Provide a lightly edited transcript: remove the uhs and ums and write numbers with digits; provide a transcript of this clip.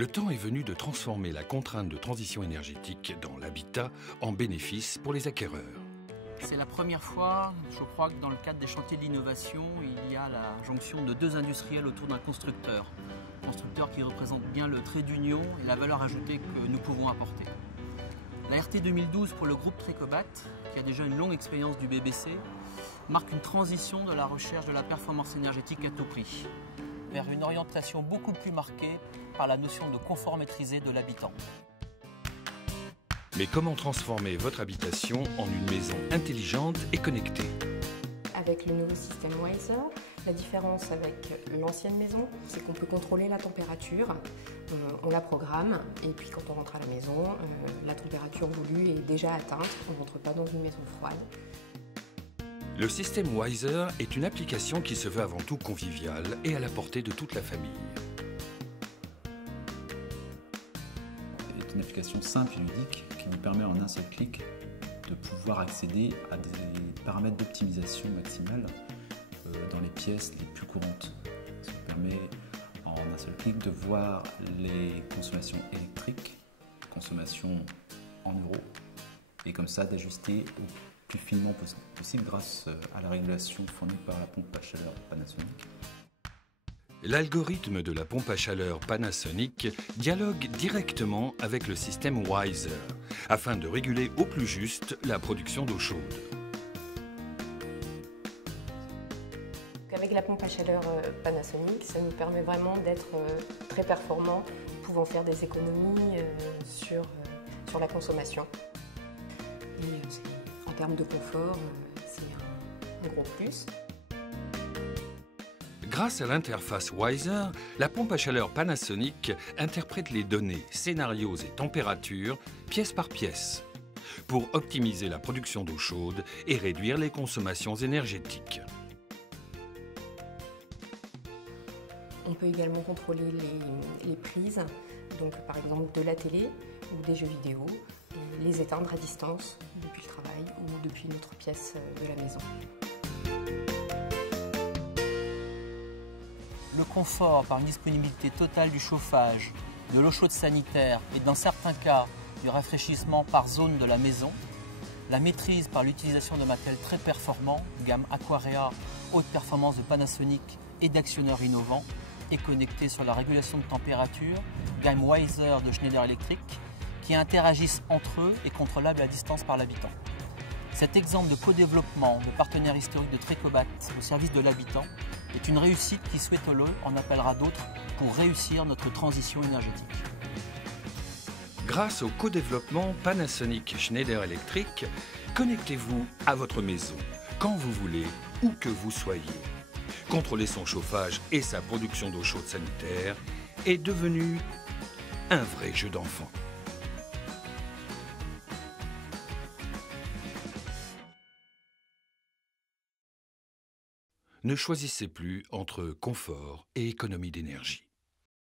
Le temps est venu de transformer la contrainte de transition énergétique dans l'habitat en bénéfice pour les acquéreurs. C'est la première fois, je crois, que dans le cadre des chantiers d'innovation, il y a la jonction de deux industriels autour d'un constructeur. Constructeur qui représente bien le trait d'union et la valeur ajoutée que nous pouvons apporter. La RT 2012 pour le groupe Trecobat, qui a déjà une longue expérience du BBC, marque une transition de la recherche de la performance énergétique à tout prix, vers une orientation beaucoup plus marquée par la notion de confort maîtrisé de l'habitant. Mais comment transformer votre habitation en une maison intelligente et connectée? Avec le nouveau système Wiser, la différence avec l'ancienne maison, c'est qu'on peut contrôler la température, on la programme, et puis quand on rentre à la maison, la température voulue est déjà atteinte, on ne rentre pas dans une maison froide. Le système Wiser est une application qui se veut avant tout conviviale et à la portée de toute la famille. C'est une application simple et ludique qui nous permet en un seul clic de pouvoir accéder à des paramètres d'optimisation maximale dans les pièces les plus courantes. Ça nous permet en un seul clic de voir les consommations électriques, consommations en euros, et comme ça d'ajuster au plus finement possible grâce à la régulation fournie par la pompe à chaleur Panasonic. L'algorithme de la pompe à chaleur Panasonic dialogue directement avec le système Wiser afin de réguler au plus juste la production d'eau chaude. Avec la pompe à chaleur Panasonic, ça nous permet vraiment d'être très performants, pouvant faire des économies sur la consommation. Et en termes de confort, c'est un gros plus. Grâce à l'interface Wiser, la pompe à chaleur Panasonic interprète les données, scénarios et températures pièce par pièce pour optimiser la production d'eau chaude et réduire les consommations énergétiques. On peut également contrôler les prises, donc par exemple de la télé ou des jeux vidéo, et les éteindre à distance depuis le travail ou depuis une autre pièce de la maison. Le confort par une disponibilité totale du chauffage, de l'eau chaude sanitaire et dans certains cas du rafraîchissement par zone de la maison, la maîtrise par l'utilisation de matériel très performant, gamme Aquarea, haute performance de Panasonic et d'actionneurs innovants, et connecté sur la régulation de température, gamme Wiser de Schneider Electric, qui interagissent entre eux et contrôlables à distance par l'habitant. Cet exemple de co-développement de partenaires historiques de Trecobat au service de l'habitant est une réussite qui, souhaitons-le, en appellera d'autres pour réussir notre transition énergétique. Grâce au co-développement Panasonic Schneider Electric, connectez-vous à votre maison, quand vous voulez, où que vous soyez. Contrôler son chauffage et sa production d'eau chaude sanitaire est devenu un vrai jeu d'enfant. Ne choisissez plus entre confort et économie d'énergie.